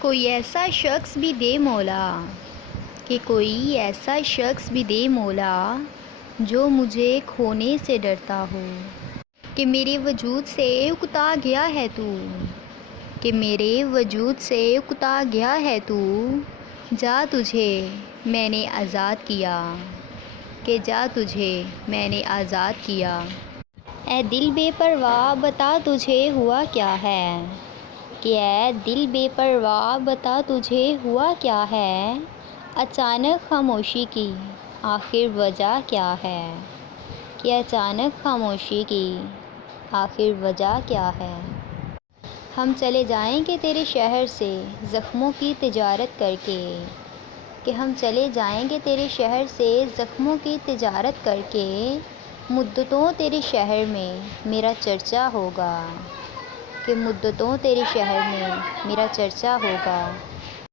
کوئی ایسا شخص بھی دے مولا، کہ کوئی ایسا شخص بھی دے مولا جو مجھے کھونے سے ڈرتا ہو، کہ میرے وجود سے اکتا گیا ہے تو، کہ میرے وجود سے اکتا گیا ہے تو، جا تجھے میں نے آزاد کیا، کہ جا تجھے میں نے آزاد کیا۔ اے دل بے پرواہ بتا تجھے ہوا کیا ہے، کہ اے دل بے پرواہ بتا تجھے ہوا کیا ہے، اچانک خاموشی کی آخر وجہ کیا ہے، کہ اچانک خاموشی کی آخر وجہ کیا ہے۔ ہم چلے جائیں گے تیرے شہر سے زخموں کی تجارت کر کے، کہ ہم چلے جائیں گے تیرے شہر سے زخموں کی تجارت کر کے، مدتوں تیرے شہر میں میرا چرچا ہوگا، کہ مدتوں تیرے شہر میں میرا چرچا ہوگا۔